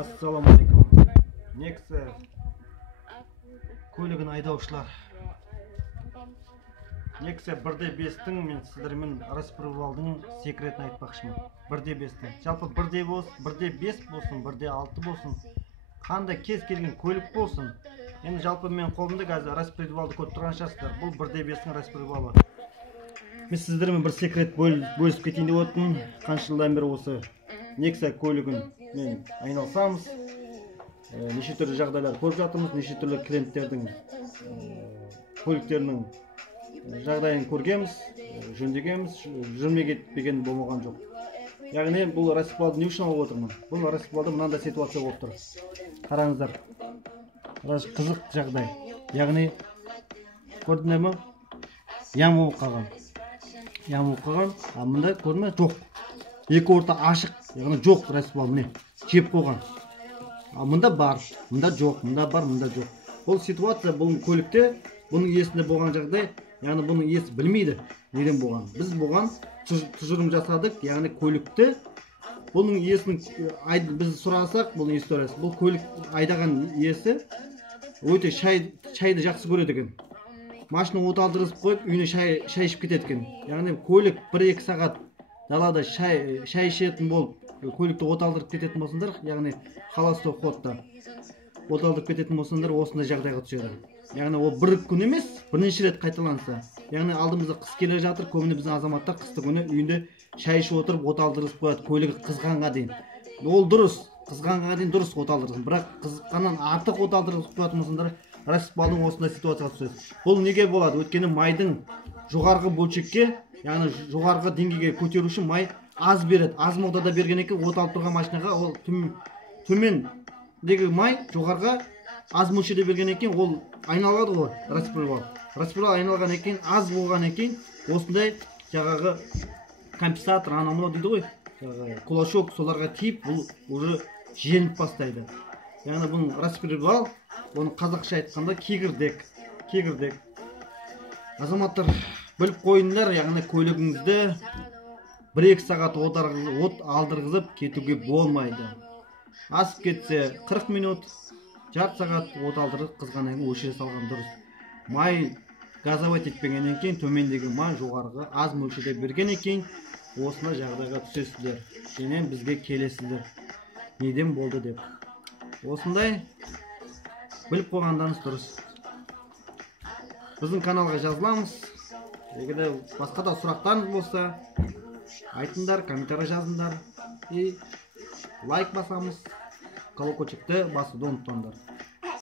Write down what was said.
Ассаламалейкум. Некісі көлігін айдаушылар. Некісі 1/5-тің мен сіздермен распривалдың секретін айтпақшымын. 1/5-тің. Жалпы 1/5 болсын, 1/6 болсын, қандай кез келген көлік болсын. Енді жалпы мен қолымда қазір распривалды көріп тұрған шығарсыздар. Бұл 1/5-тің распривалы. Мен сіздермен бір секрет бөлісіп кетейін деп отырмын. Қанша жылдан бері осы Некса көлігін мен айналсамыз, неше түрлі жағдайлар көріп жатырмыз, неше түрлі клиенттердің көліктерінің жағдайын көргенбіз, жөндегенбіз, жүрмей кетпеген болмаған жоқ. Яғни бұл распривалды не үшін алып отырмын? Бұл распривалда мынандай ситуация болып тұр. Қараңыздар. Қызық жағдай. Яғни көрдіңдер ме? Ям болып қалған. Ям болып қалған, а мында көрдің ме? Жоқ. Екі орта ашық, яғни жоқ распривал міне, жеп қойған. А мында бар, мында жоқ, мында бар, мында жоқ. Бұл ситуация бұл көлікте, бұның иесінде болған жағдай, яғни бұның иесі білмейді неден болған. Біз болған тұжырым жасадық, яғни көлікті бұның иесінің біз сұрасақ, бұл историясы. Бұл көлік айдаған иесі өте шайды жақсы көреді екен. Машина оталдырып қойып, үйіне шай ішіп кетеді екен. Яғни көлік 1-2 сағат далада шай ішетін болып, көлікті оталдырып кететін болсындар, яғни холостой ходта оталдырып кететін болсындар, осындай жағдайға түседі. Яғни ол бір күн емес, бірнеше рет қайталанса. Яғни алдымызда қыс келе жатыр, көбіне біздің азаматтар қысты күні үйінде шай ішіп отырып оталдырып қояды, көлігі қызғанға дейін. Ол дұрыс, қызғанға дейін дұрыс оталдырсын, бірақ қызыққаннан артық оталдырып қоятын болсындар, распривалдың осындай ситуацияға түседі. Бұл неге болады? Өйткені майдың жоғарғы бөлшекке, яғни жоғарғы деңгейге көтеру үшін май аз береді. Аз мағдада берген екен, оталып тұрған машинаға ол төмендегі май жоғарғы аз мөлшерде берген екен, ол айналады ғой распривал. Распривал айналған екен, аз болған екен, осындай жаңағы компенсатор, анау дейді ғой, кулачок соларға тиіп, бұл уже женіп бастайды. Яғни бұл распривал, оны қазақша айтқанда кегірдек. Азаматтар біліп қойыңдар, яғни көлігіңізді 1-2 сағат от алдырғызып кетуге болмайды. Асып кетсе 40 минут, жарты сағат от алдырып қызғаннан кейін өшіре салған дұрыс. Май газовать етпегеннен кейін төмендегі май жоғарғы аз мөлшерде берген екен, осына жағдайға түсесіздер. Және бізге келесіздер. Неден болды деп. Осындай біліп қойғандарыңыз дұрыс. Біздің каналға жазыламыз. Егер басқа да сұрақтарыңыз болса, айтыңдар, комментарий жазыңдар. И лайк басамыз, колокольчикті басуды ұмытпаңдар.